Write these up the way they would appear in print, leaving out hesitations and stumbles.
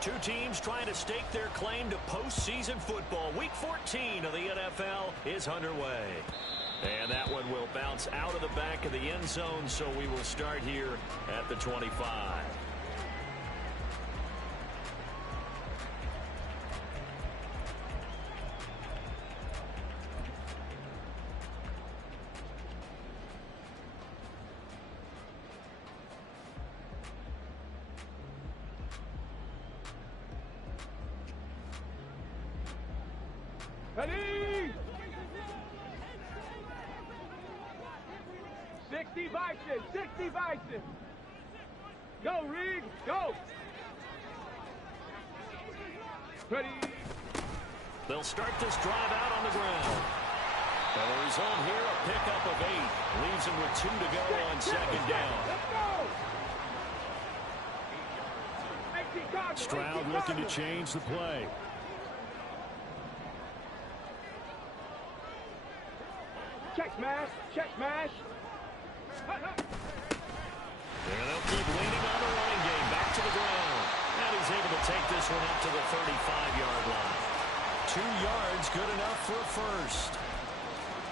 Two teams trying to stake their claim to postseason football. Week 14 of the NFL is underway. And that one will bounce out of the back of the end zone, so we will start here at the 25. Ready? 60 Bison, 60 Bison. Go, Reed, go. Ready? They'll start this drive out on the ground. And the result here, a pickup of 8. Leaves them with 2 to go on second down. Let's go. Stroud looking to change the play. Check smash, check smash. And they'll keep leaning on the running game. Back to the ground. And he's able to take this one up to the 35-yard line. 2 yards, good enough for a first.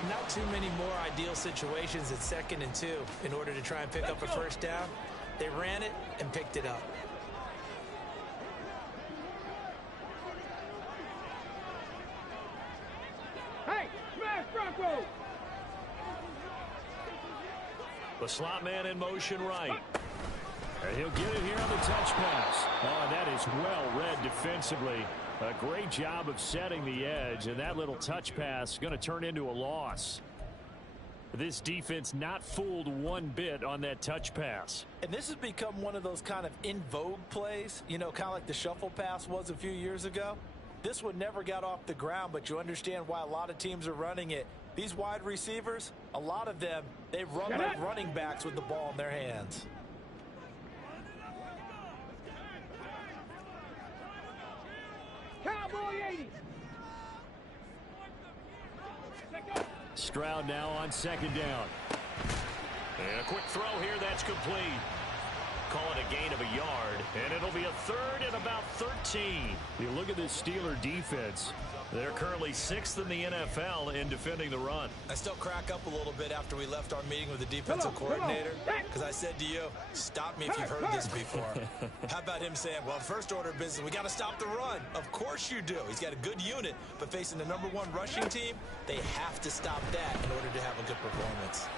Not too many more ideal situations at 2nd and 2 in order to try and pick up a first down. They ran it and picked it up. Hey, smash Bronco! The slot man in motion right. And he'll get it here on the touch pass. Oh, that is well read defensively. A great job of setting the edge, and that little touch pass is going to turn into a loss. This defense not fooled one bit on that touch pass. And this has become one of those kind of in vogue plays, you know, kind of like the shuffle pass was a few years ago. This one never got off the ground, but you understand why a lot of teams are running it. These wide receivers, a lot of them, they run like running backs with the ball in their hands. Cowboy 80. Stroud now on second down. And a quick throw here, that's complete. Call it a gain of a yard, and it'll be a 3rd and about 13. You look at this Steeler defense. They're currently 6th in the NFL in defending the run. I still crack up a little bit after we left our meeting with the defensive coordinator, because I said to you, stop me if you've heard this before. How about him saying, well, first order of business, we got to stop the run. Of course you do. He's got a good unit, but facing the #1 rushing team, they have to stop that in order to have a good performance.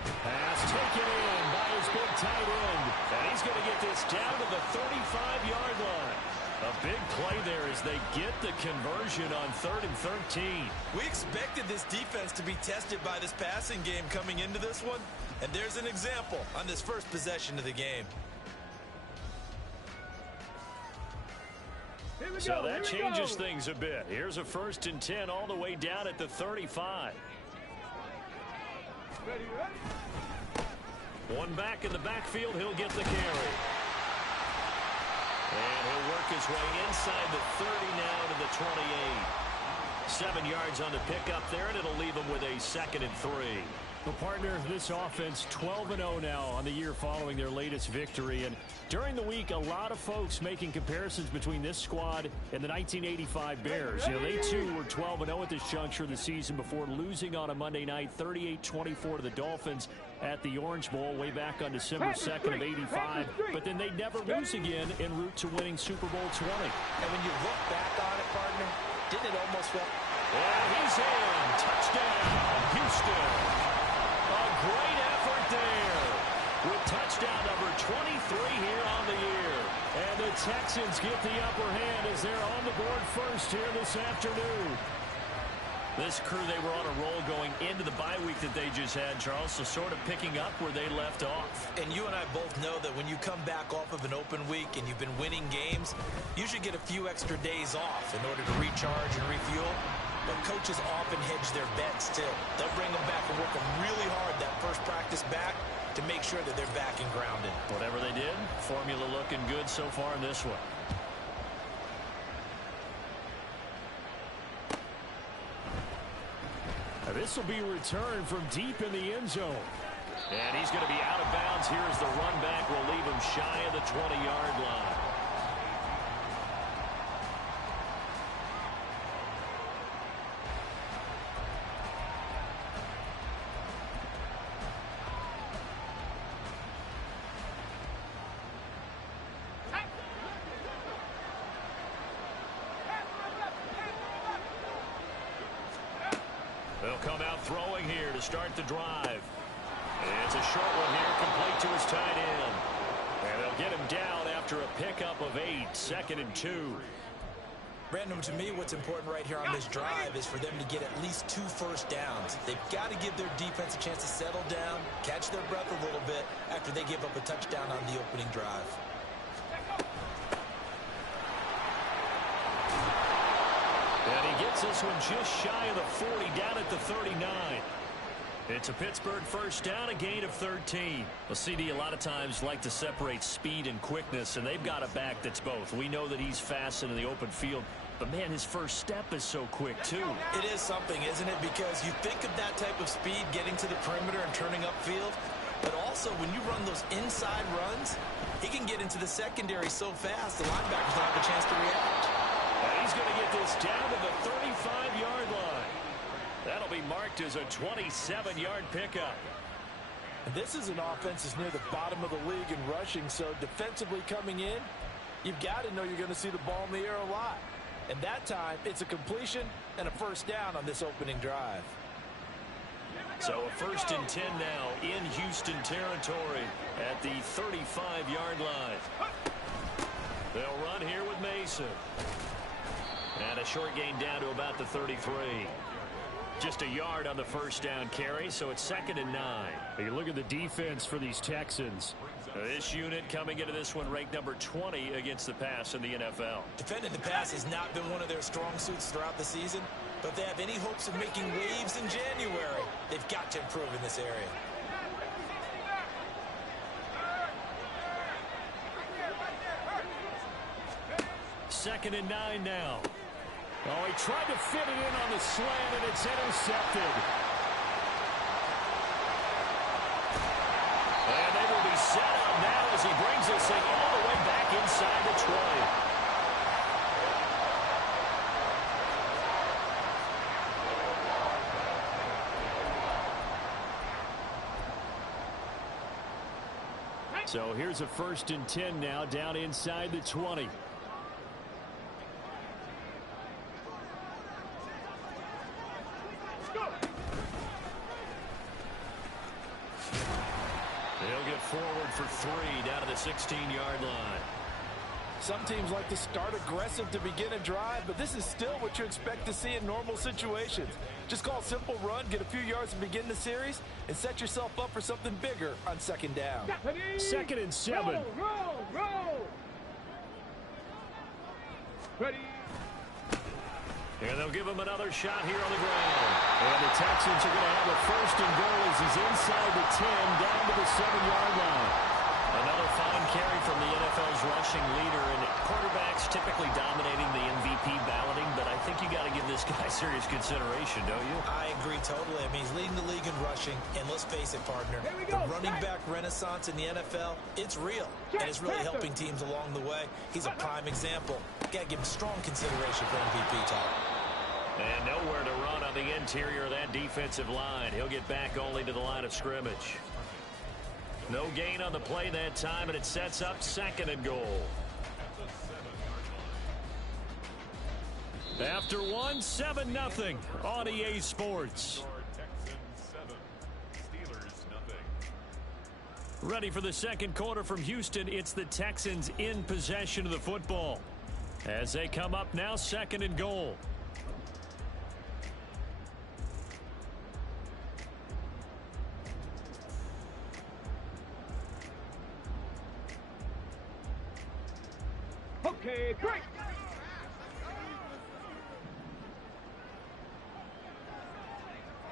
Pass taken in by his big tight end. And he's going to get this down to the 35-yard line. A big play there as they get the conversion on 3rd and 13. We expected this defense to be tested by this passing game coming into this one. And there's an example on this first possession of the game. So that changes things a bit. Here's a 1st and 10 all the way down at the 35. Ready, ready. One back in the backfield, he'll get the carry. And he'll work his way inside the 30 now to the 28. 7 yards on the pickup there, and it'll leave him with a 2nd and 3. Well, partner, this offense 12-0 now on the year following their latest victory. And during the week, a lot of folks making comparisons between this squad and the 1985 Bears. You know, they too were 12-0 at this juncture of the season before losing on a Monday night 38-24 to the Dolphins at the Orange Bowl way back on December 2nd of 85. But then they'd never lose again en route to winning Super Bowl 20. And when you look back on it, partner, didn't it almost feel... Yeah, he's in. Touchdown, Houston. A great effort there with touchdown number 23 here on the year. And the Texans get the upper hand as they're on the board first here this afternoon. This crew, they were on a roll going into the bye week that they just had, Charles, so sort of picking up where they left off. And you and I both know that when you come back off of an open week and you've been winning games, you should get a few extra days off in order to recharge and refuel. But coaches often hedge their bets, too. They'll bring them back and work them really hard that first practice back to make sure that they're back and grounded. Whatever they did, formula looking good so far in this one. This will be returned from deep in the end zone. And he's going to be out of bounds here as the run back will leave him shy of the 20-yard line. They'll come out throwing here to start the drive. It's a short one here, complete to his tight end. And they'll get him down after a pickup of 8, 2nd and 2. Brandon, to me, what's important right here on this drive is for them to get at least 2 first downs. They've got to give their defense a chance to settle down, catch their breath a little bit after they give up a touchdown on the opening drive. And he gets this one just shy of the 40, down at the 39. It's a Pittsburgh first down, a gain of 13. Well, CD a lot of times like to separate speed and quickness, and they've got a back that's both. We know that he's fast in the open field, but, man, his first step is so quick, too. It is something, isn't it? Because you think of that type of speed getting to the perimeter and turning upfield, but also when you run those inside runs, he can get into the secondary so fast the linebackers don't have a chance to react. And he's going to get this down to the 35-yard line. That'll be marked as a 27-yard pickup. And this is an offense that's near the bottom of the league in rushing, so defensively coming in, you've got to know you're going to see the ball in the air a lot. And that time, it's a completion and a first down on this opening drive. So a 1st and 10 now in Houston territory at the 35-yard line. They'll run here with Mason. And a short gain down to about the 33. Just a yard on the first down carry, so it's 2nd and 9. You look at the defense for these Texans. This unit coming into this one ranked number 20 against the pass in the NFL. Defending the pass has not been one of their strong suits throughout the season, but if they have any hopes of making waves in January, they've got to improve in this area. Second and 9 now. Oh, he tried to fit it in on the slant, and it's intercepted. And they will be set up now as he brings this thing all the way back inside the 20. So here's a 1st and 10 now, down inside the 20. They'll get forward for 3 down to the 16-yard line. Some teams like to start aggressive to begin a drive, but this is still what you expect to see in normal situations. Just call a simple run, get a few yards to begin the series, and set yourself up for something bigger on 2nd down. 2nd and 7. Roll. Ready. And they'll give him another shot here on the ground. And the Texans are going to have a 1st and goal as he's inside the 10 down to the 7-yard line. Another fine carry from the NFL's rushing leader, and quarterbacks typically dominating the MVP balloting, but I think you got to give this guy serious consideration, don't you? I agree totally. I mean, he's leading the league in rushing, and let's face it, partner, the running back renaissance in the NFL, it's real, and it's really helping teams along the way. He's a prime example. Got to give him strong consideration for MVP talk. And nowhere to run on the interior of that defensive line. He'll get back only to the line of scrimmage. No gain on the play that time, and it sets up 2nd and goal. After 7-0 on EA Sports. Ready for the second quarter from Houston. It's the Texans in possession of the football. As they come up now, 2nd and goal. Okay, break.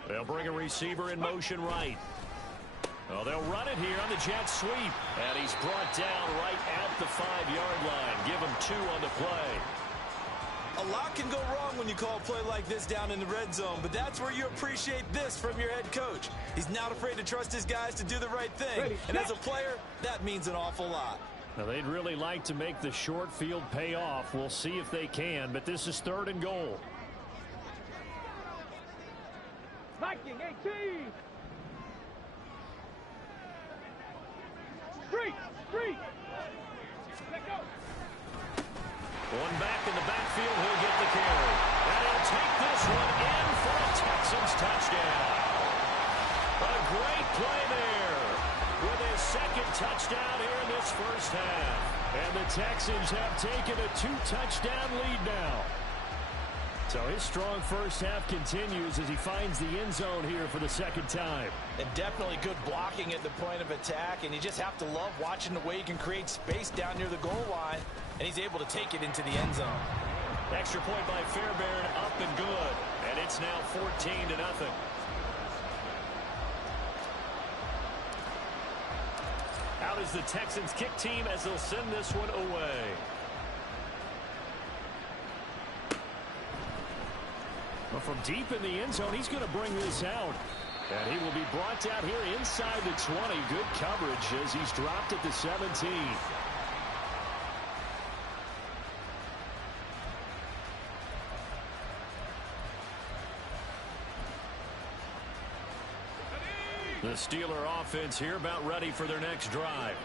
They'll bring a receiver in motion right. Oh, they'll run it here on the jet sweep. And he's brought down right at the 5-yard line. Give him 2 on the play. A lot can go wrong when you call a play like this down in the red zone, but that's where you appreciate this from your head coach. He's not afraid to trust his guys to do the right thing. And as a player, that means an awful lot. Now, they'd really like to make the short field pay off. We'll see if they can, but this is 3rd and goal. Viking 18. Street. Let go. One back in the backfield, he'll get the carry. And he'll take this one in for a Texans touchdown. A great play there with his second touchdown here in this first half. And the Texans have taken a 2-touchdown lead now. So his strong first half continues as he finds the end zone here for the second time. And definitely good blocking at the point of attack, and you just have to love watching the way he can create space down near the goal line, and he's able to take it into the end zone. Extra point by Fairbairn, up and good. And it's now 14-0. Out is the Texans kick team as they'll send this one away. Well, from deep in the end zone, he's going to bring this out. And he will be brought down here inside the 20. Good coverage as he's dropped at the 17. The Steeler offense here about ready for their next drive.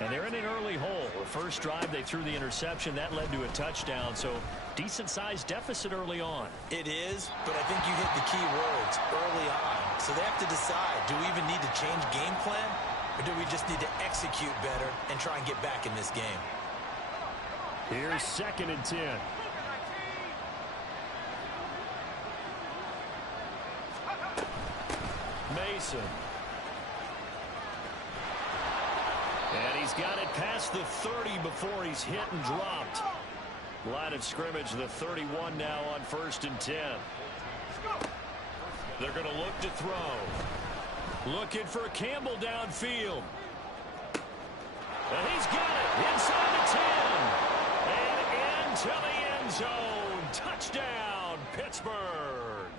And they're in an early hole. The first drive, they threw the interception. That led to a touchdown, so decent-sized deficit early on. It is, but I think you hit the key words early on. So they have to decide, do we even need to change game plan, or do we just need to execute better and try and get back in this game? Here's 2nd and 10. Mason. And he's got it past the 30 before he's hit and dropped. Line of scrimmage, the 31 now on 1st and 10. They're going to look to throw. Looking for Campbell downfield. And he's got it inside the 10. And into the end zone. Touchdown, Pittsburgh.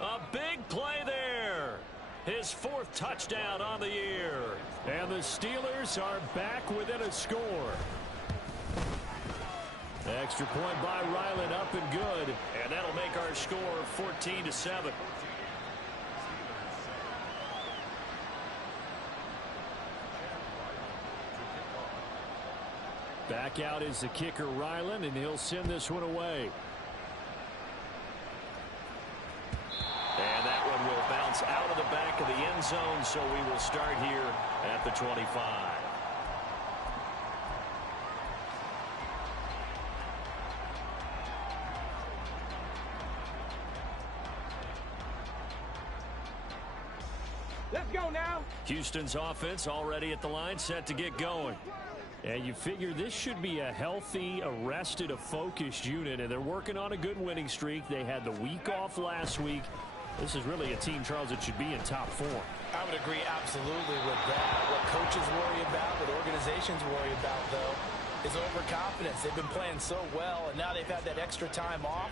A big play there. His 4th touchdown on the year. And the Steelers are back within a score. Extra point by Ryland, up and good. And that'll make our score 14-7. Back out is the kicker, Ryland, and he'll send this one away. And that one will bounce out of the back of the end zone, so we will start here at the 25. Let's go now. Houston's offense already at the line, set to get going. And you figure this should be a healthy, a rested, a focused unit, and they're working on a good winning streak. They had the week off last week. This is really a team, Charles, that should be in top form. I would agree absolutely with that. What coaches worry about, what organizations worry about, though, is overconfidence. They've been playing so well, and now they've had that extra time off.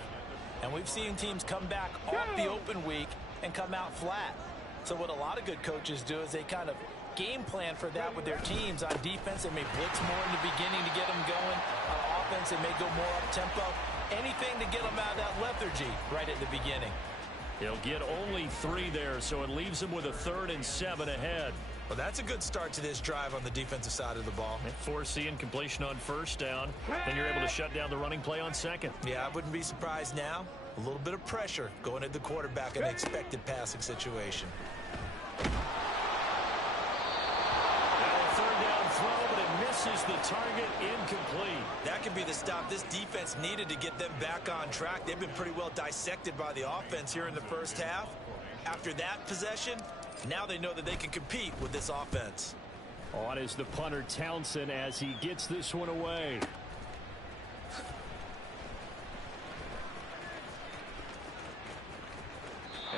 And we've seen teams come back off the open week and come out flat. So what a lot of good coaches do is they kind of game plan for that with their teams. On defense, they may blitz more in the beginning to get them going. On offense, they may go more up-tempo. Anything to get them out of that lethargy right at the beginning. He'll get only 3 there, so it leaves him with a 3rd and 7 ahead. Well, that's a good start to this drive on the defensive side of the ball. Force the incompletion on 1st down. Then you're able to shut down the running play on 2nd. Yeah, I wouldn't be surprised now. A little bit of pressure going at the quarterback in an expected passing situation. Misses the target, incomplete. That could be the stop this defense needed to get them back on track. They've been pretty well dissected by the offense here in the first half. After that possession, now they know that they can compete with this offense. On is the punter Townsend as he gets this one away.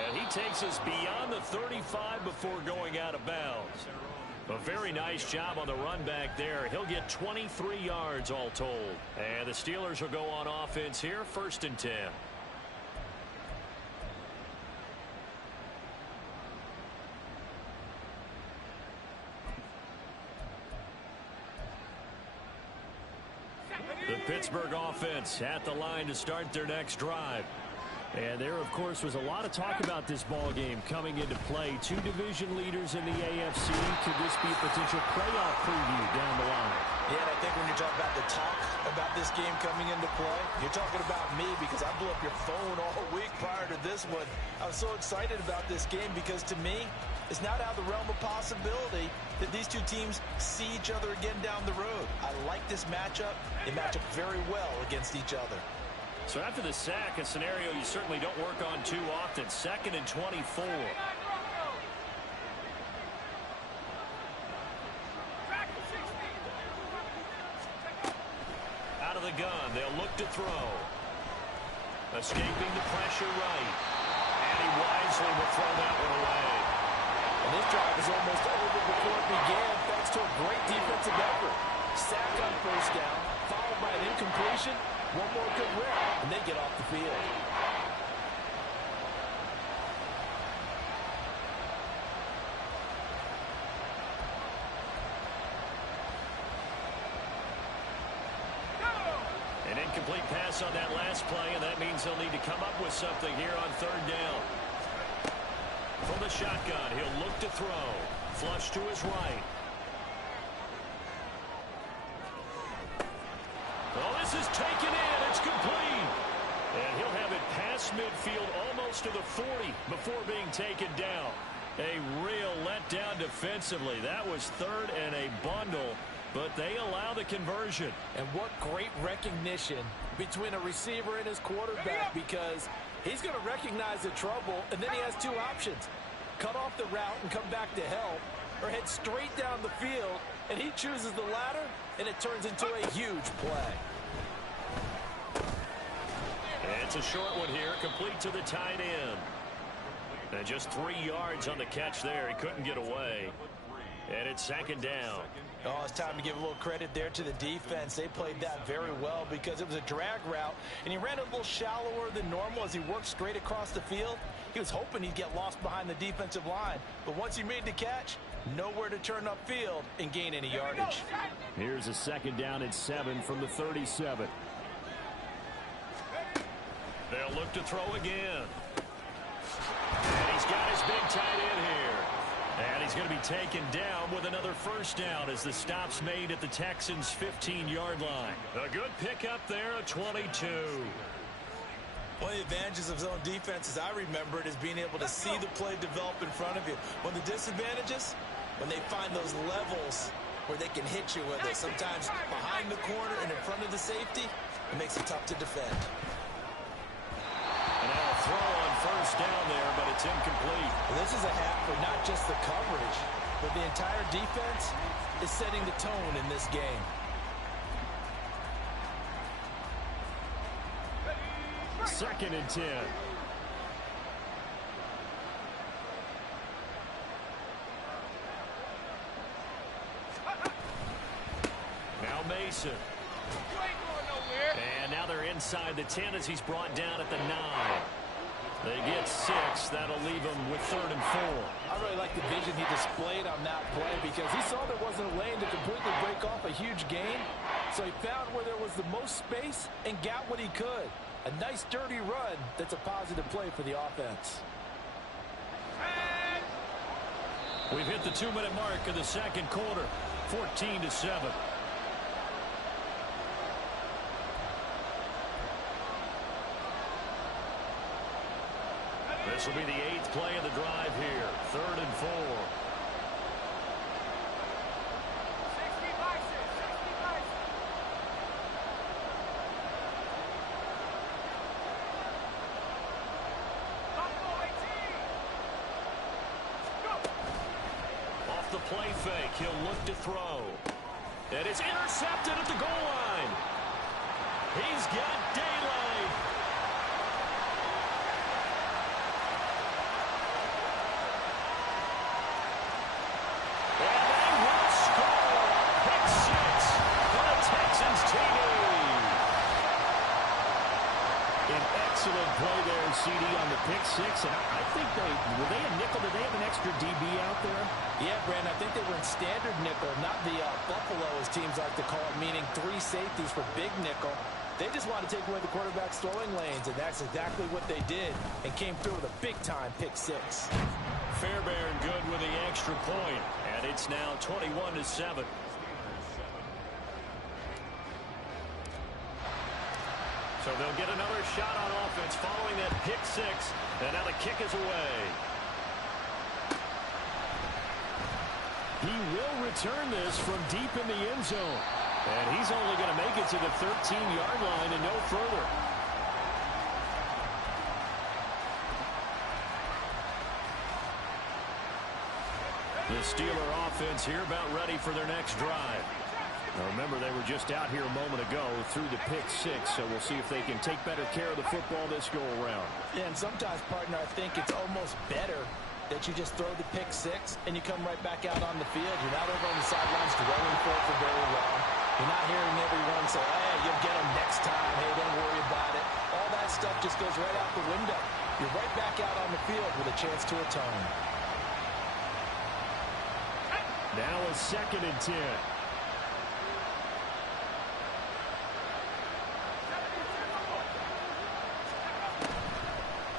And he takes us beyond the 35 before going out of bounds. A very nice job on the run back there. He'll get 23 yards all told. And the Steelers will go on offense here, 1st and 10. The Pittsburgh offense at the line to start their next drive. And there, of course, was a lot of talk about this ball game coming into play. 2 division leaders in the AFC. Could this be a potential playoff preview down the line? Yeah, and I think when you're talking about the talk about this game coming into play, you're talking about me because I blew up your phone all week prior to this one. I was so excited about this game because to me, it's not out of the realm of possibility that these two teams see each other again down the road. I like this matchup. They match up very well against each other. So after the sack, a scenario you certainly don't work on too often. 2nd and 24. Out of the gun, they'll look to throw. Escaping the pressure right. And he wisely will throw that one away. And this drive is almost over before it began thanks to a great defensive effort. Sack on first down, followed by an incompletion. One more good rip, and they get off the field. An incomplete pass on that last play, and that means they'll need to come up with something here on 3rd down. From the shotgun, he'll look to throw. Flush to his right. Oh, this is taken in. It's complete. And he'll have it past midfield almost to the 40 before being taken down. A real letdown defensively. That was 3rd and a bundle, but they allow the conversion. And what great recognition between a receiver and his quarterback, because he's going to recognize the trouble, and then he has two options. Cut off the route and come back to help, or head straight down the field, and he chooses the latter, and it turns into a huge play. And it's a short one here, complete to the tight end. And just 3 yards on the catch there. He couldn't get away. And it's 2nd down. Oh, it's time to give a little credit there to the defense. They played that very well because it was a drag route, and he ran a little shallower than normal as he worked straight across the field. He was hoping he'd get lost behind the defensive line, but once he made the catch, nowhere to turn upfield and gain any yardage. Here's a 2nd down and 7 from the 37. They'll look to throw again. And he's got his big tight end here. And he's going to be taken down with another 1st down as the stop's made at the Texans' 15-yard line. A good pickup there, a 22. One of the advantages of zone defense, as I remember it, is being able to see the play develop in front of you. One of the disadvantages, when they find those levels where they can hit you with it, sometimes behind the corner and in front of the safety, it makes it tough to defend. And now a throw on 1st down there, but it's incomplete. Well, this is a half for not just the coverage, but the entire defense is setting the tone in this game. Second and 10. Now Mason. And now they're inside the 10 as he's brought down at the 9. They get 6. That'll leave them with 3rd and 4. I really like the vision he displayed on that play because he saw there wasn't a lane to completely break off a huge gain. So he found where there was the most space and got what he could. A nice dirty run that's a positive play for the offense. We've hit the 2-minute mark of the 2nd quarter. 14-7. This will be the 8th play of the drive here. 3rd and 4. Off the play fake, he'll look to throw. And it's intercepted at the goal line. He's got daylight. Excellent play there, CD, on the pick 6. And I think were they a nickel? Did they have an extra DB out there? Yeah, Brandon, I think they were in standard nickel, not the Buffalo, as teams like to call it, meaning 3 safeties for big nickel. They just want to take away the quarterback's throwing lanes, and that's exactly what they did and came through with a big-time pick 6. Fairbairn good with the extra point, and it's now 21-7. So they'll get another shot on offense following that pick six. And now the kick is away. He will return this from deep in the end zone. And he's only going to make it to the 13-yard line and no further. The Steeler offense here about ready for their next drive. Now remember, they were just out here a moment ago through the pick six, so we'll see if they can take better care of the football this go-around. Yeah, and sometimes, partner, I think it's almost better that you just throw the pick six and you come right back out on the field. You're not over on the sidelines dwelling for it for very long. You're not hearing everyone say, hey, you'll get them next time. Hey, don't worry about it. All that stuff just goes right out the window. You're right back out on the field with a chance to atone. Now a 2nd and 10.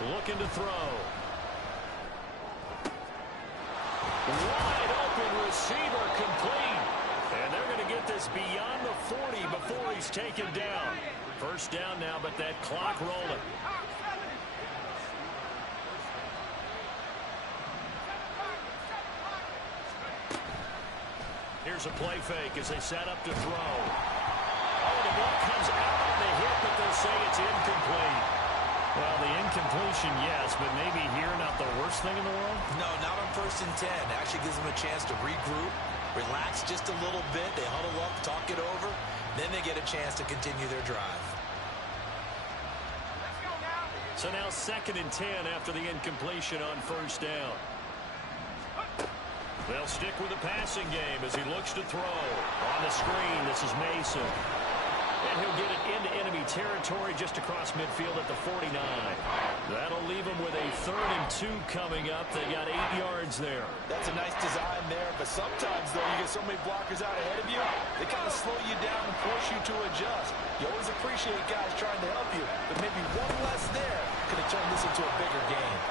Looking to throw. Wide open receiver complete. And they're going to get this beyond the 40 before he's taken down. First down now, but that clock rolling. Here's a play fake as they set up to throw. Oh, the ball comes out on the hit, but they'll say it's incomplete. Well, the incompletion, yes, but maybe here not the worst thing in the world? No, not on 1st and 10. It actually gives them a chance to regroup, relax just a little bit. They huddle up, talk it over. Then they get a chance to continue their drive. So now 2nd and 10 after the incompletion on 1st down. They'll stick with the passing game as he looks to throw. On the screen, this is Mason. And he'll get it into enemy territory just across midfield at the 49. That'll leave him with a 3rd and 2 coming up. They got 8 yards there. That's a nice design there, but sometimes, though, you get so many blockers out ahead of you, they kind of slow you down and force you to adjust. You always appreciate guys trying to help you, but maybe one less there could have turned this into a bigger game.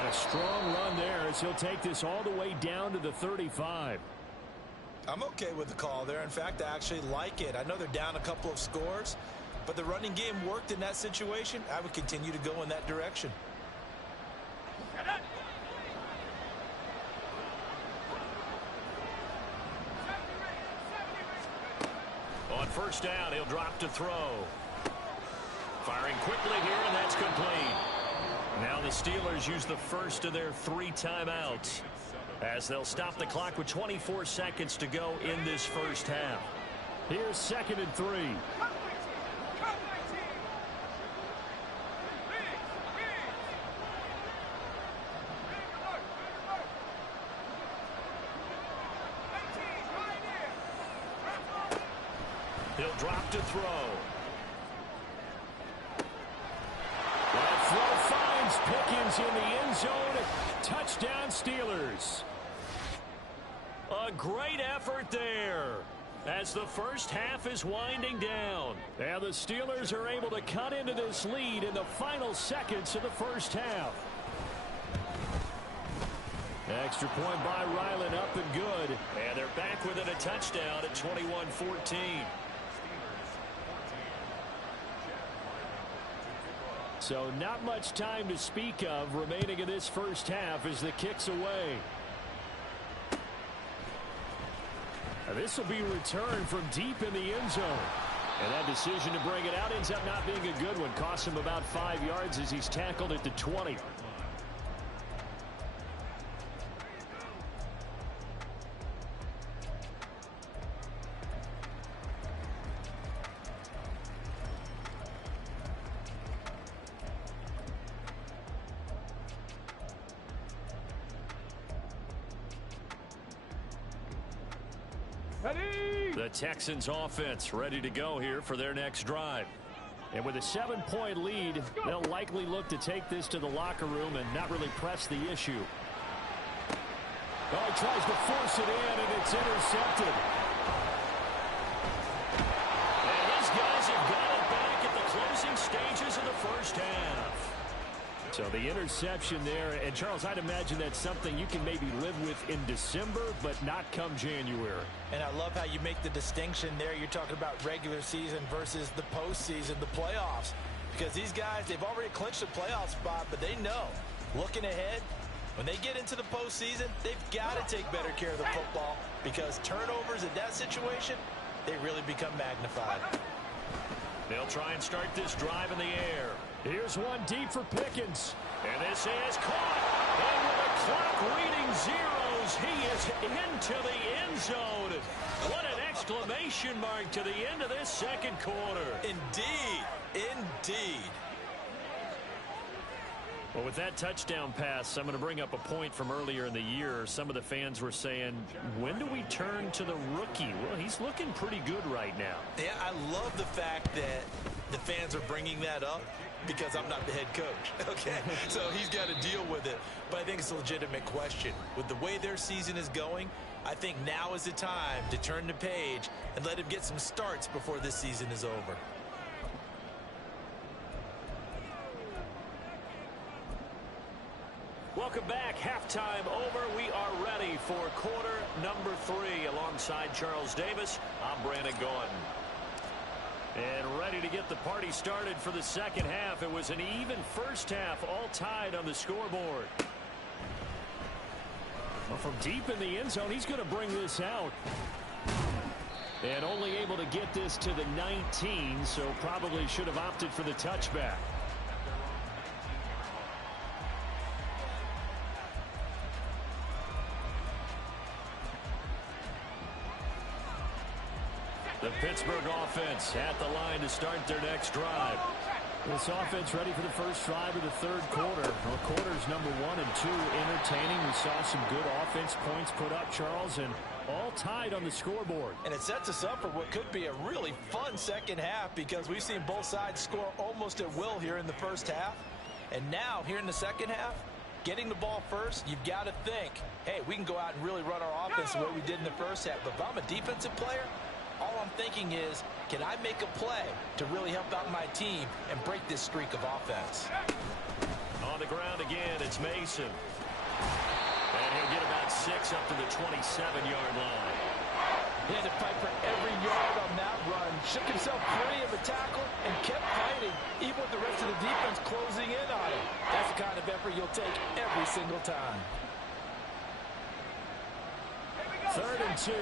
And a strong run there as he'll take this all the way down to the 35. I'm okay with the call there. In fact, I actually like it. I know they're down a couple of scores, but the running game worked in that situation. I would continue to go in that direction. On 1st down, he'll drop to throw. Firing quickly here, and that's complete. Now the Steelers use the first of their 3 timeouts as they'll stop the clock with 24 seconds to go in this first half. Here's 2nd and 3. He'll drop to throw. That throw finds Pickens in the end zone. Touchdown, Steelers. A great effort there as the first half is winding down. And the Steelers are able to cut into this lead in the final seconds of the first half. Extra point by Ryland, up and good. And they're back within a touchdown at 21-14. So not much time to speak of remaining in this first half as the kick's away. Now this will be returned from deep in the end zone. And that decision to bring it out ends up not being a good one. Costs him about 5 yards as he's tackled at the 20. The Texans offense ready to go here for their next drive. And with a 7-point lead, they'll likely look to take this to the locker room and not really press the issue. Oh, he tries to force it in, and it's intercepted. And his guys have got it back at the closing stages of the first half. So the interception there, and Charles, I'd imagine that's something you can maybe live with in December, but not come January. And I love how you make the distinction there. You're talking about regular season versus the postseason, the playoffs. Because these guys, they've already clinched a playoff spot, but they know, looking ahead, when they get into the postseason, they've got to take better care of the football because turnovers in that situation, they really become magnified. They'll try and start this drive in the air. Here's one deep for Pickens. And this is caught. And with the clock reading zeros, he is into the end zone. What an exclamation mark to the end of this second quarter. Indeed. Indeed. Well, with that touchdown pass, I'm going to bring up a point from earlier in the year. Some of the fans were saying, when do we turn to the rookie? Well, he's looking pretty good right now. Yeah, I love the fact that the fans are bringing that up because I'm not the head coach. Okay, so he's got to deal with it. But I think it's a legitimate question. With the way their season is going, I think now is the time to turn the page and let him get some starts before this season is over. Welcome back. Halftime over. We are ready for quarter number 3. Alongside Charles Davis, I'm Brandon Gordon. And ready to get the party started for the second half. It was an even first half, all tied on the scoreboard. Well, from deep in the end zone, he's going to bring this out. And only able to get this to the 19, so probably should have opted for the touchback. The Pittsburgh offense at the line to start their next drive. This offense ready for the first drive of the third quarter. Well, quarters number 1 and 2 entertaining. We saw some good offense points put up, Charles, and all tied on the scoreboard. And it sets us up for what could be a really fun second half because we've seen both sides score almost at will here in the first half. And now, here in the second half, getting the ball first, you've got to think, hey, we can go out and really run our offense the way we did in the first half. But if I'm a defensive player, all I'm thinking is, can I make a play to really help out my team and break this streak of offense? On the ground again, it's Mason. And he'll get about 6 up to the 27-yard line. He had to fight for every yard on that run. Shook himself free of the tackle and kept fighting, even with the rest of the defense closing in on him. That's the kind of effort you'll take every single time. 3rd and 2.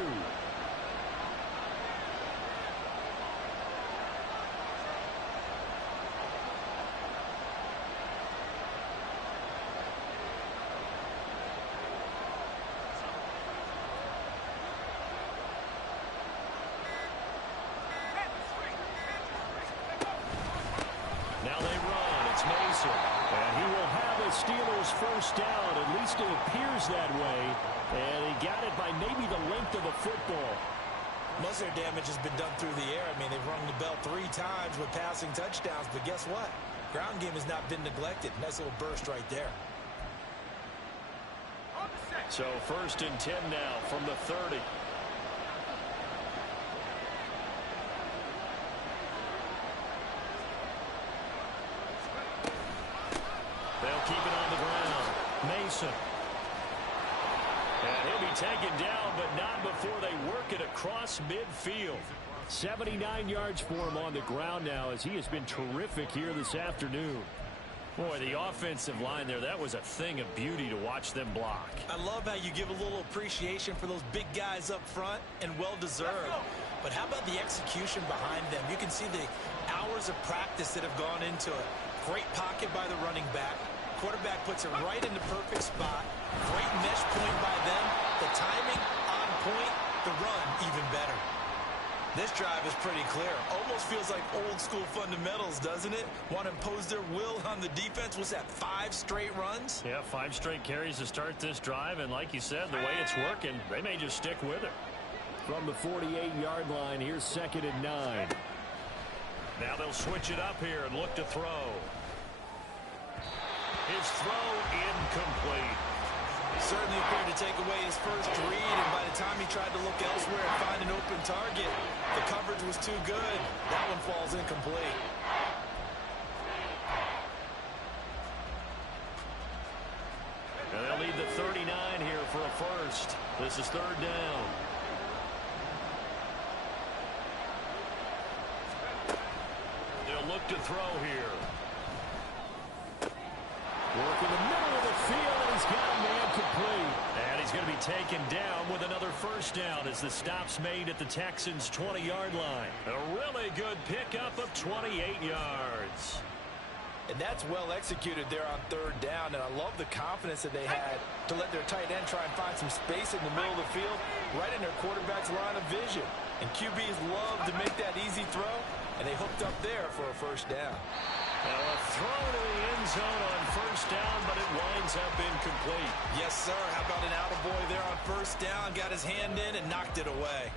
And he will have a Steelers first down. At least it appears that way. And he got it by maybe the length of a football. Most of their damage has been done through the air. I mean, they've rung the bell 3 times with passing touchdowns. But guess what? Ground game has not been neglected. Nice little burst right there. So 1st and 10 now from the 30. They'll keep it on the ground. Mason. And he'll be taken down, but not before they work it across midfield. 79 yards for him on the ground now as he has been terrific here this afternoon. Boy, the offensive line there, that was a thing of beauty to watch them block. I love how you give a little appreciation for those big guys up front, and well-deserved. But how about the execution behind them? You can see the hours of practice that have gone into it. Great pocket by the running back. Quarterback puts it right in the perfect spot. Great mesh point by them. The timing on point. The run even better. This drive is pretty clear. Almost feels like old school fundamentals, doesn't it? Want to impose their will on the defense. Was that 5 straight runs? Yeah, 5 straight carries to start this drive. And like you said, the way it's working, they may just stick with it. From the 48-yard line, here's 2nd and 9. Now they'll switch it up here and look to throw. His throw incomplete. Certainly appeared to take away his first read, and by the time he tried to look elsewhere and find an open target, the coverage was too good. That one falls incomplete. for a first. This is third down. They'll look to throw here. Work in the middle of the field, and he's got a man complete. And he's going to be taken down with another first down as the stop's made at the Texans' 20-yard line. A really good pickup of 28 yards. And that's well executed there on third down, and I love the confidence that they had to let their tight end try and find some space in the middle of the field, right in their quarterback's line of vision. And QBs love to make that easy throw, and they hooked up there for a first down. Now a throw to the end zone on first down, but it winds up incomplete. Yes, sir. How about an attaboy there on first down? Got his hand in and knocked it away.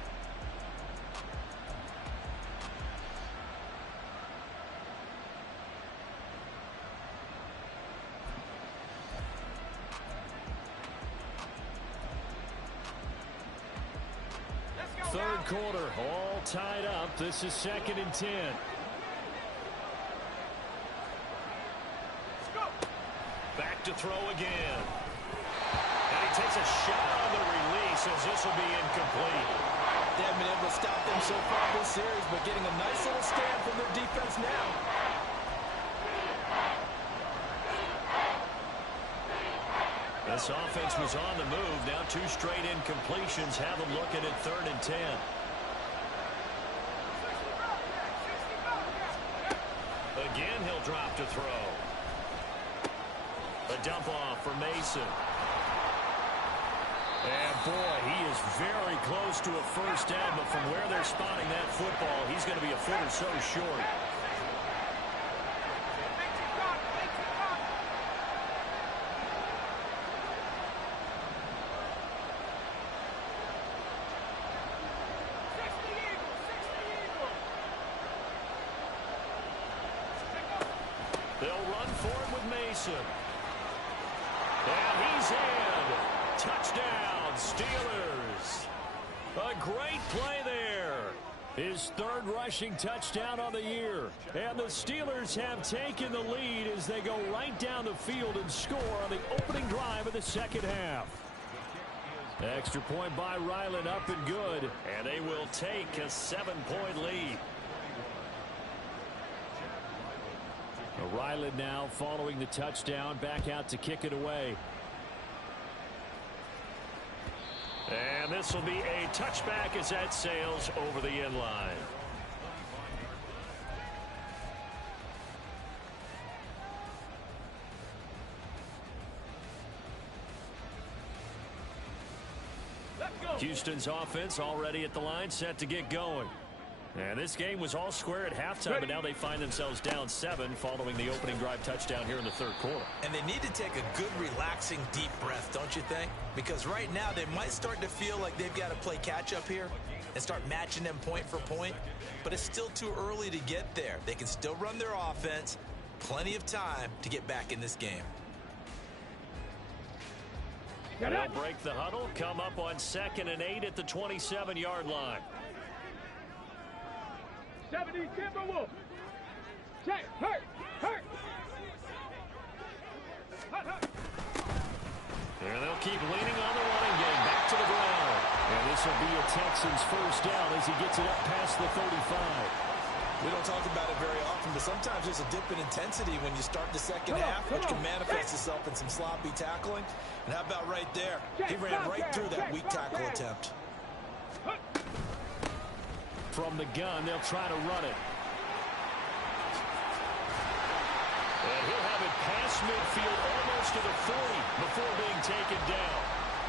Third quarter, all tied up. This is 2nd and 10. Back to throw again. And he takes a shot on the release as this will be incomplete. They haven't been able to stop them so far this series, but getting a nice little stand from their defense now. This offense was on the move. Now 2 straight incompletions have them looking at 3rd and 10. Again, he'll drop to throw. A dump off for Mason. And boy, he is very close to a first down, but from where they're spotting that football, he's going to be a foot or so short. They'll run forward with Mason. And he's in. Touchdown, Steelers. A great play there. His 3rd rushing touchdown on the year. And the Steelers have taken the lead as they go right down the field and score on the opening drive of the second half. Extra point by Ryland, up and good. And they will take a 7-point lead. Ryland now following the touchdown, back out to kick it away. And this will be a touchback as that sails over the end line. Houston's offense already at the line, set to get going. And this game was all square at halftime, but now they find themselves down 7 following the opening drive touchdown here in the 3rd quarter. And they need to take a good, relaxing, deep breath, don't you think? Because right now they might start to feel like they've got to play catch-up here and start matching them point for point. But it's still too early to get there. They can still run their offense. Plenty of time to get back in this game. They'll break the huddle, come up on 2nd and 8 at the 27-yard line. 70 Timberwolf. Check. Hurt. And they'll keep leaning on the running game. Back to the ground. And this will be a Texans first down as he gets it up past the 35. We don't talk about it very often, but sometimes there's a dip in intensity when you start the second half, which can manifest itself in some sloppy tackling. And how about right there? He ran right through that weak tackle attempt. From the gun, they'll try to run it. And he'll have it past midfield almost to the 40 before being taken down.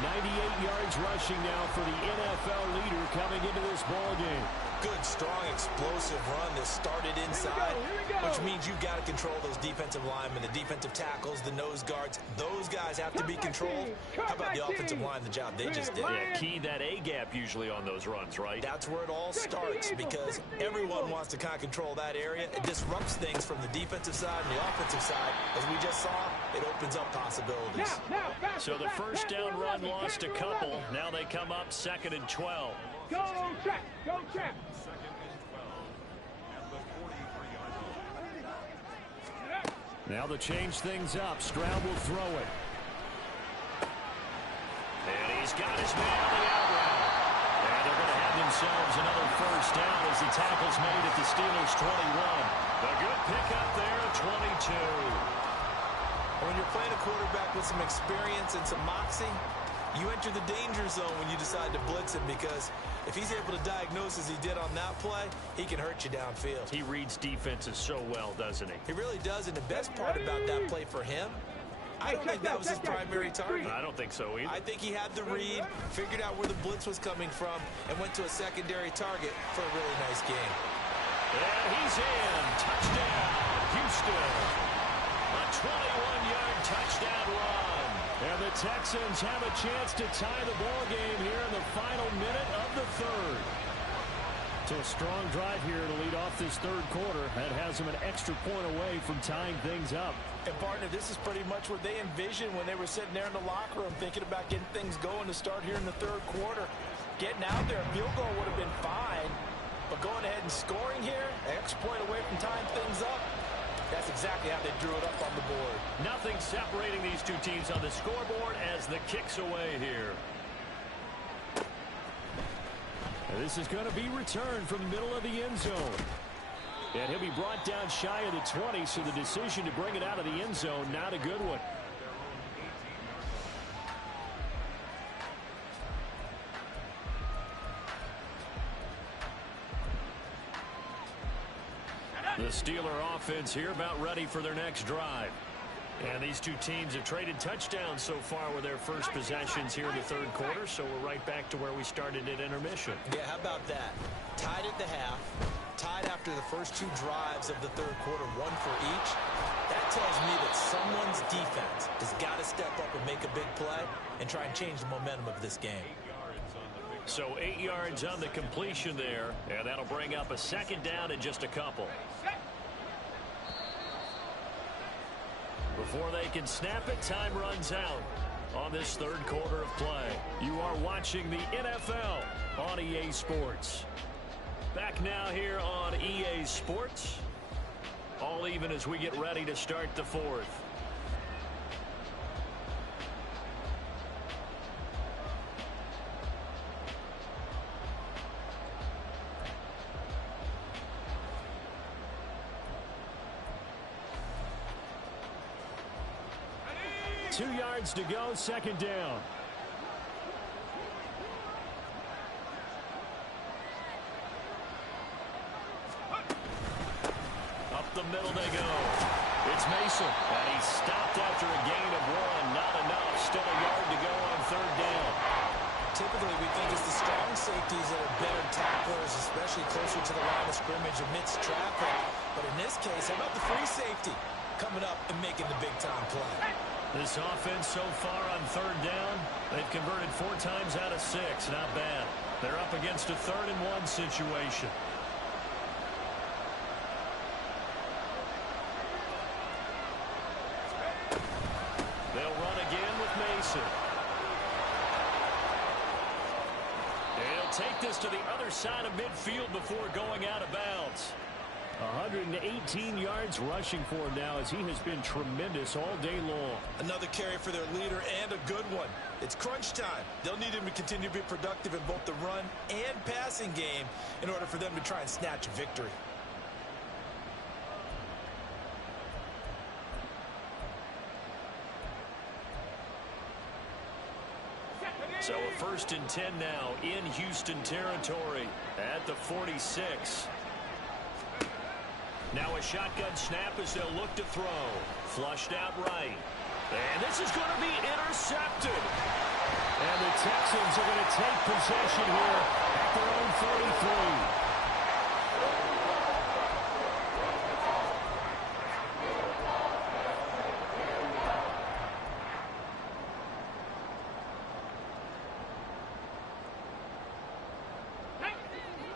98 yards rushing now for the NFL leader coming into this ball game. Good, strong, explosive run that started inside, which means you've got to control those defensive linemen, the defensive tackles, the nose guards. Those guys have to be controlled. How about the offensive line, the job they just did? Yeah, key that A-gap usually on those runs, right? That's where it all starts, because everyone wants to kind of control that area. It disrupts things from the defensive side and the offensive side. As we just saw, it opens up possibilities. So the first down run lost a couple. Now they come up 2nd and 12. Go check. Now to change things up, Stroud will throw it. And he's got his man on the out route. And they're going to have themselves another first down as the tackle's made at the Steelers' 21. A good pickup there at 22. When you're playing a quarterback with some experience and some moxie, you enter the danger zone when you decide to blitz him, because if he's able to diagnose as he did on that play, he can hurt you downfield. He reads defenses so well, doesn't he? He really does, and the best part about that play for him, I don't think that was his primary target. I don't think so either. I think he had the read, figured out where the blitz was coming from, and went to a secondary target for a really nice game. And he's in. Touchdown, Houston. A 21-yard touchdown run. And the Texans have a chance to tie the ball game here in the final minute of the third. So a strong drive here to lead off this third quarter. That has them an extra point away from tying things up. And, partner, this is pretty much what they envisioned when they were sitting there in the locker room thinking about getting things going to start here in the third quarter. Getting out there, a field goal would have been fine. But going ahead and scoring here, an extra point away from tying things up, that's exactly how they drew it up on the board. Nothing separating these two teams on the scoreboard as the kick's away here. And this is going to be returned from the middle of the end zone. And he'll be brought down shy of the 20, so the decision to bring it out of the end zone, not a good one. The Steeler offense here about ready for their next drive. And these two teams have traded touchdowns so far with their first possessions here in the third quarter, so we're right back to where we started at intermission. Yeah, how about that? Tied at the half, tied after the first two drives of the third quarter, one for each. That tells me that someone's defense has got to step up and make a big play and try and change the momentum of this game. So 8 yards on the completion there, and that'll bring up a second down in just a couple. Before they can snap it, time runs out on this third quarter of play. You are watching the NFL on EA Sports. Back now here on EA Sports. All even as we get ready to start the fourth. Two yards to go, second down. Up the middle they go. It's Mason. And he's stopped after a gain of one. Not enough. Still a yard to go on third down. Typically, we think it's the strong safeties that are better tacklers, especially closer to the line of scrimmage amidst traffic. But in this case, how about the free safety coming up and making the big-time play? This offense so far on third down, they've converted 4 times out of 6. Not bad. They're up against a 3rd-and-1 situation. They'll run again with Mason. They'll take this to the other side of midfield before going out of bounds. 118 yards rushing for him now as he has been tremendous all day long. Another carry for their leader and a good one. It's crunch time. They'll need him to continue to be productive in both the run and passing game in order for them to try and snatch a victory. So a 1st and 10 now in Houston territory at the 46. Now a shotgun snap as they'll look to throw. Flushed out right. And this is going to be intercepted. And the Texans are going to take possession here at their own 43.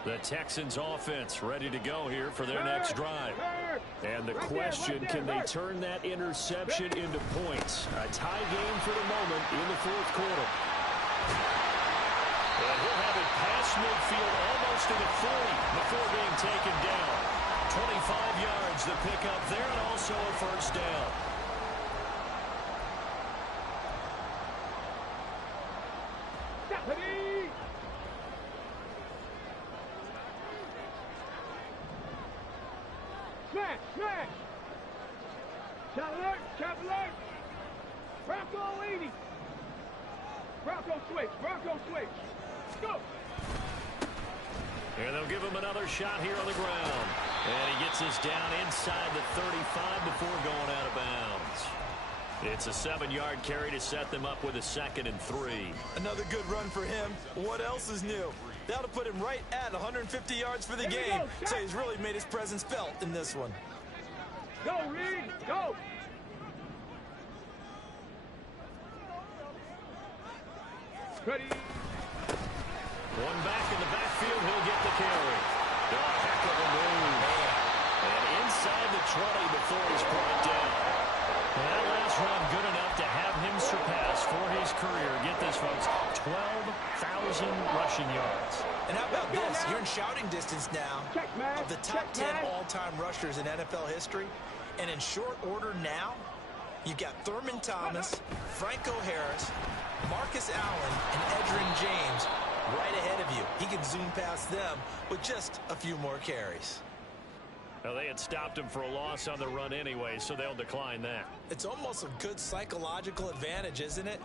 The Texans offense ready to go here for their next drive. And the question, can they turn that interception into points? A tie game for the moment in the fourth quarter. And he'll have it past midfield almost to the 40 before being taken down. 25 yards the pickup there, and also a first down. Smash, smash. Chop alert, chop alert. Bronco leading. Bronco switch. Go. And they'll give him another shot here on the ground. And he gets this down inside the 35 before going out of bounds. It's a 7-yard carry to set them up with a 2nd and 3. Another good run for him. What else is new? That'll put him right at 150 yards for the game. So he's really made his presence felt in this one. Go, Reed, go. Ready. One back in the backfield, he'll get the carry. Oh, heck of a move. And inside the 20 before he's brought down. And that last run good enough to have him surpass for his career. Get this, folks, 12,000 rushing yards. And how about this? You're in shouting distance now of the top 10 all-time rushers in NFL history. And in short order now, you've got Thurman Thomas, Franco Harris, Marcus Allen, and Edgerrin James right ahead of you. He can zoom past them with just a few more carries. Well, they had stopped him for a loss on the run anyway, so they'll decline that. It's almost a good psychological advantage, isn't it?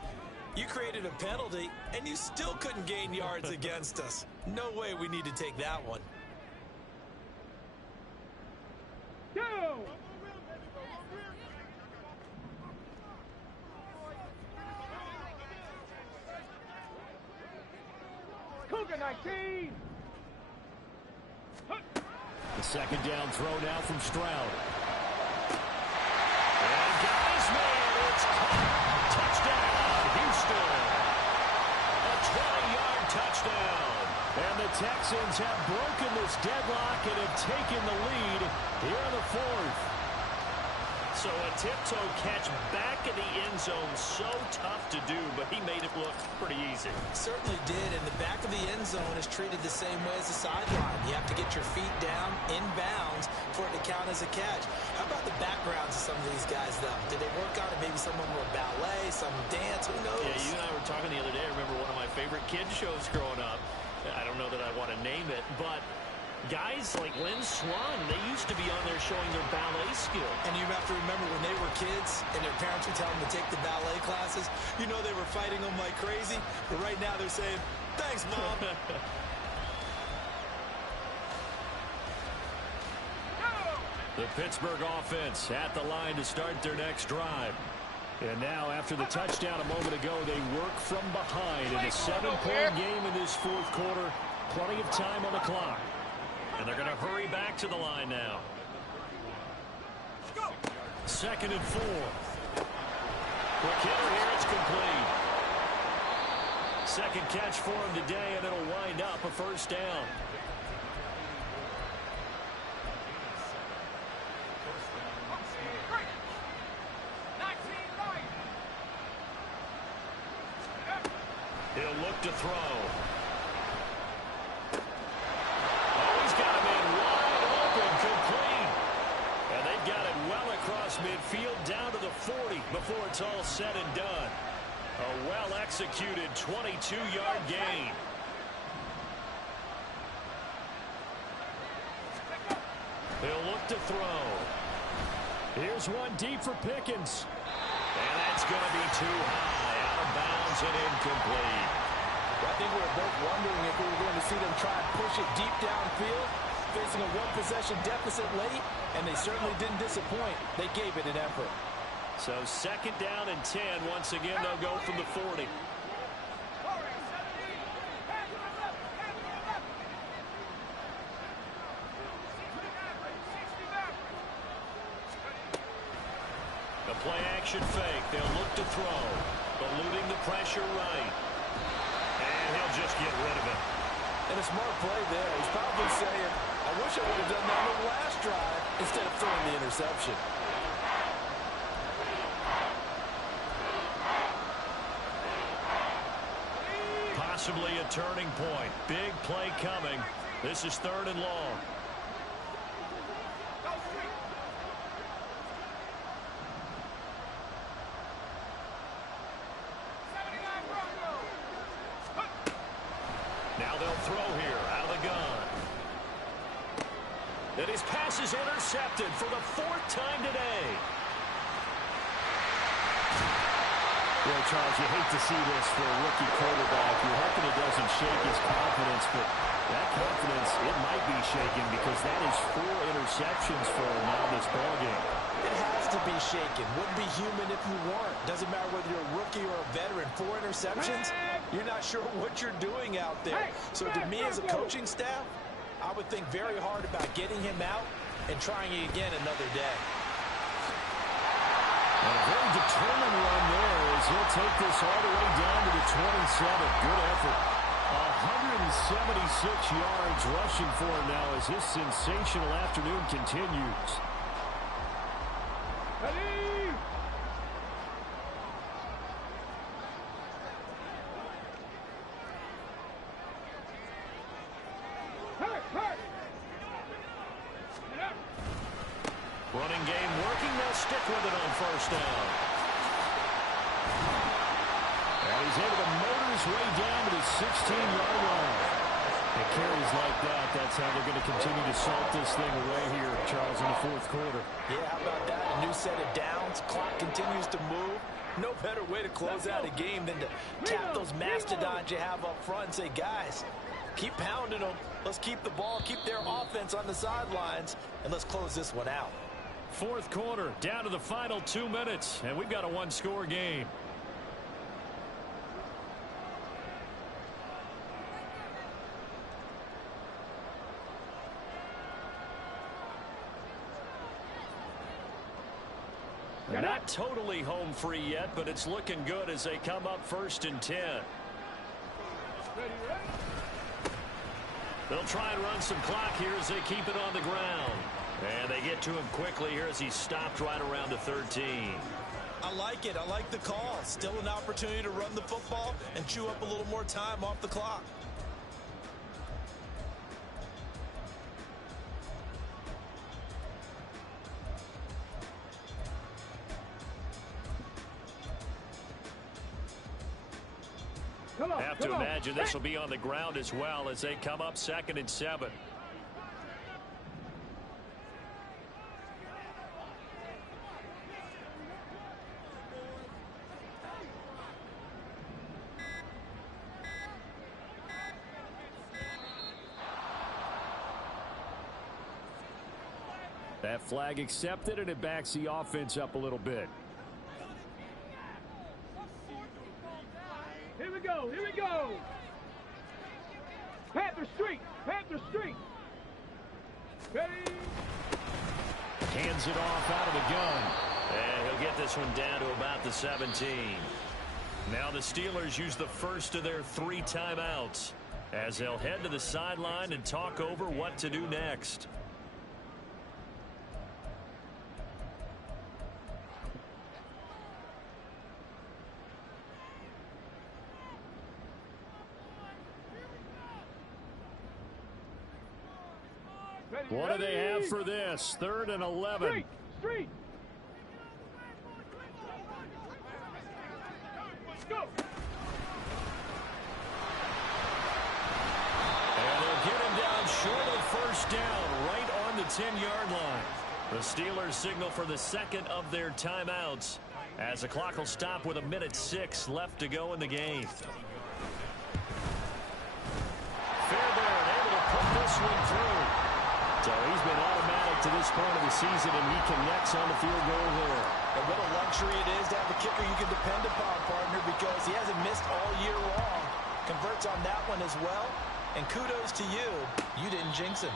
You created a penalty, and you still couldn't gain yards against us. No way we need to take that one. Go. Cougar 19. The 2nd down throw now from Stroud. And guys, man, it's caught. Touchdown, Houston. A 20-yard touchdown. And the Texans have broken this deadlock and have taken the lead here in the 4th. So a tiptoe catch back in the end zone, so tough to do, but he made it look pretty easy. Certainly did, and the back of the end zone is treated the same way as the sideline. You have to get your feet down in bounds for it to count as a catch. How about the backgrounds of some of these guys, though? Did they work on it? Maybe some of them were ballet, some dance, who knows? Yeah, you and I were talking the other day. I remember one of my favorite kids shows growing up. I don't know that I want to name it, but guys like Lynn Swan, they used to be on there showing their ballet skill. And you have to remember when they were kids and their parents would tell them to take the ballet classes, you know they were fighting them like crazy. But right now they're saying, thanks, Mom. The Pittsburgh offense at the line to start their next drive. And now, after the touchdown a moment ago, they work from behind in a 7-point game in this 4th quarter. Plenty of time on the clock. And they're going to hurry back to the line now. 2nd and 4. Quick hitter here, it's complete. 2nd catch for him today, and it'll wind up a 1st down. He'll look to throw. Oh, he's got him in wide open, complete. And they've got it well across midfield down to the 40 before it's all said and done. A well-executed 22-yard gain. He'll look to throw. Here's one deep for Pickens. And that's going to be too high, out of bounds and incomplete. I think we were both wondering if we were going to see them try and push it deep downfield, facing a one-possession deficit late, and they certainly didn't disappoint. They gave it an effort. So 2nd down and 10. Once again, they'll go from the 40. The play-action fake. They'll look to throw. Eluding the pressure right. And he'll just get rid of it. And a smart play there. He's probably saying, I wish I would have done that on the last drive instead of throwing the interception. Possibly a turning point. Big play coming. This is 3rd and long. Now they'll throw here out of the gun. And his pass is intercepted for the 4th time today. Well, Charles, you hate to see this for a rookie quarterback. You're hoping it doesn't shake his confidence, but that confidence, it might be shaken because that is 4 interceptions for him now this ballgame. It has to be shaken. Wouldn't be human if you weren't. Doesn't matter whether you're a rookie or a veteran. 4 interceptions, you're not sure what you're doing out there. So to me as a coaching staff, I would think very hard about getting him out and trying it again another day. And a very determined run there as he'll take this all the way down to the 27. Good effort. 176 yards rushing for him now as this sensational afternoon continues. Ready? Running game working. They'll stick with it on 1st down. And he's able to motor his way down to the 16-yard line. And carries like that, that's how they're going to continue to salt this thing away here, Charles, in the 4th quarter. Yeah, how about that? A new set of downs. Clock continues to move. No better way to close out a game than to tap those mastodons you have up front and say, guys, keep pounding them. Let's keep the ball, keep their offense on the sidelines, and let's close this one out. 4th quarter, down to the final 2 minutes, and we've got a 1-score game. They're not totally home free yet, but it's looking good as they come up 1st and 10. They'll try and run some clock here as they keep it on the ground. And they get to him quickly here as he's stopped right around the 13. I like it. I like the call. Still an opportunity to run the football and chew up a little more time off the clock. Have to imagine this will be on the ground as well as they come up 2nd and 7. That flag accepted, and it backs the offense up a little bit. Here we go. Here we go. Panther Street. Panther Street. Ready? Hands it off out of the gun. And he'll get this one down to about the 17. Now the Steelers use the first of their 3 timeouts as they'll head to the sideline and talk over what to do next. What do they have for this? 3rd and 11. Street. Go. And they'll get him down short of 1st down, right on the 10-yard line. The Steelers signal for the 2nd of their timeouts as the clock will stop with 1:06 left to go in the game. Fairbairn able to put this one through. So he's been automatic to this point of the season, and he connects on the field goal there. And what a luxury it is to have a kicker you can depend upon, partner, because he hasn't missed all year long. Converts on that one as well. And kudos to you. You didn't jinx him.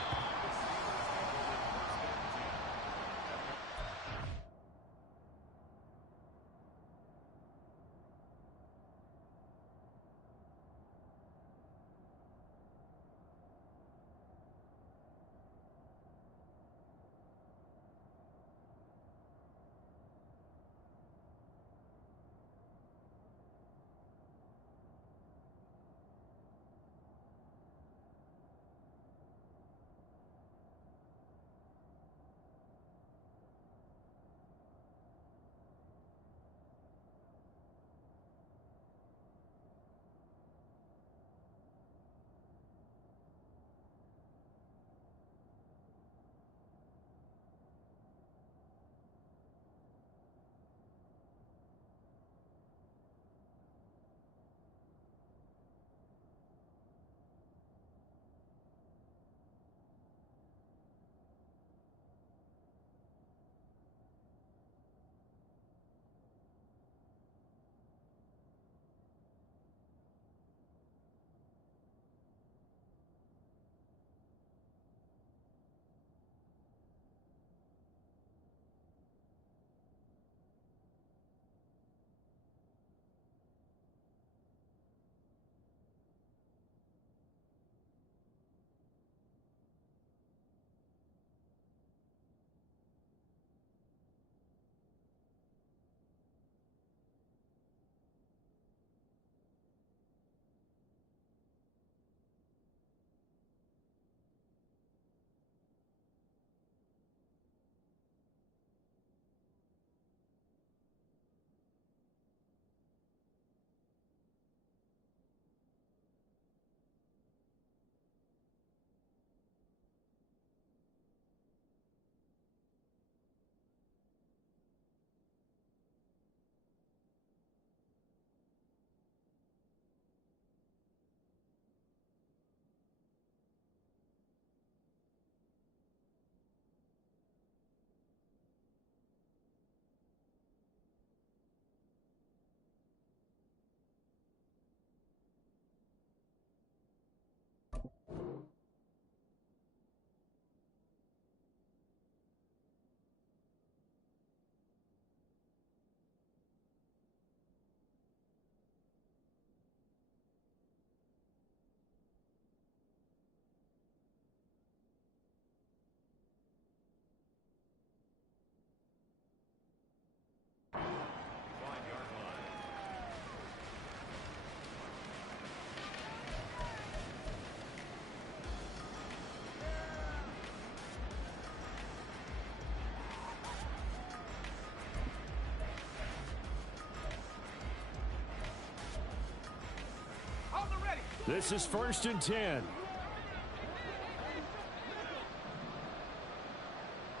This is 1st and 10.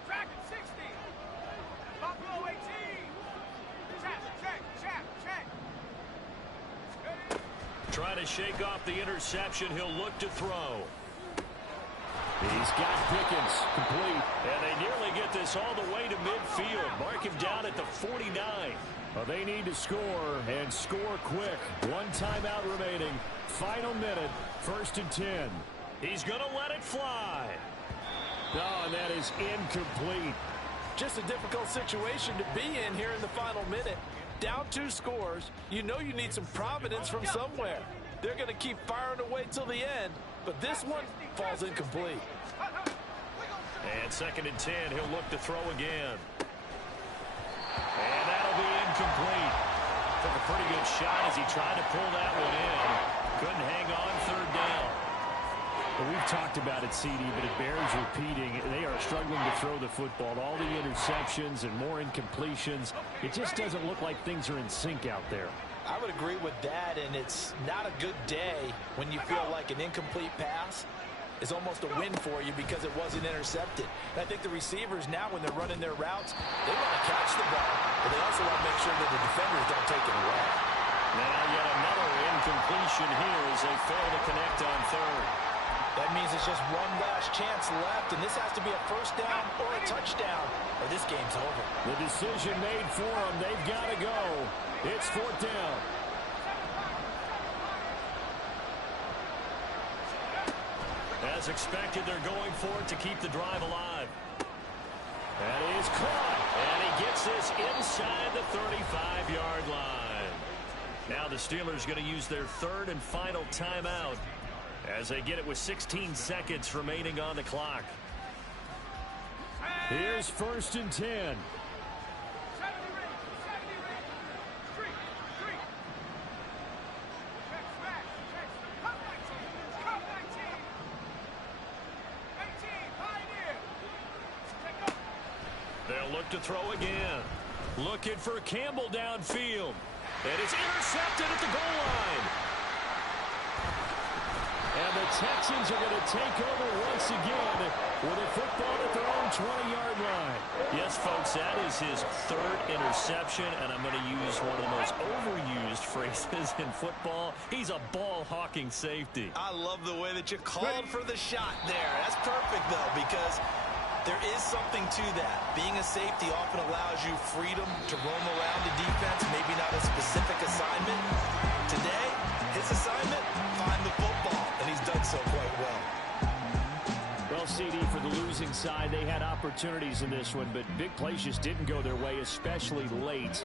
Track at 60. Buffalo 18. Check. Trying to shake off the interception. He'll look to throw. He's got Pickens complete. And they nearly get this all the way to midfield. Mark him down at the 49. Well, they need to score, and score quick. 1 timeout remaining. Final minute, 1st and 10. He's going to let it fly. Oh, and that is incomplete. Just a difficult situation to be in here in the final minute. Down 2 scores. You know you need some providence from somewhere. They're going to keep firing away till the end, but this one falls incomplete. And 2nd and 10, he'll look to throw again. And that'll be incomplete. Took a pretty good shot as he tried to pull that one in. Couldn't hang on 3rd down. Well, we've talked about it, CD, but it bears repeating. They are struggling to throw the football. All the interceptions and more incompletions. It just doesn't look like things are in sync out there. I would agree with that, and it's not a good day when you feel like an incomplete pass is almost a win for you because it wasn't intercepted. And I think the receivers now, when they're running their routes, they want to catch the ball, but they also want to make sure that the defenders don't take it away. Now yet another incompletion here as they fail to connect on 3rd. That means it's just one last chance left, and this has to be a 1st down or a touchdown, or this game's over. The decision made for them. They've got to go. It's 4th down. As expected, they're going for it to keep the drive alive. That is caught. And he gets this inside the 35-yard line. Now the Steelers going to use their 3rd and final timeout as they get it with 16 seconds remaining on the clock. Here's 1st and 10. They'll look to throw again. Looking for Campbell downfield. And it's intercepted at the goal line. And the Texans are going to take over once again with a football at their own 20-yard line. Yes, folks, that is his 3rd interception, and I'm going to use one of the most overused phrases in football. He's a ball-hawking safety. I love the way that you called for the shot there. That's perfect, though, because there is something to that. Being a safety often allows you freedom to roam around the defense, maybe not a specific assignment. Today, his assignment, find the football, and he's done so quite well. Well, CD, for the losing side, they had opportunities in this one, but big plays just didn't go their way, especially late.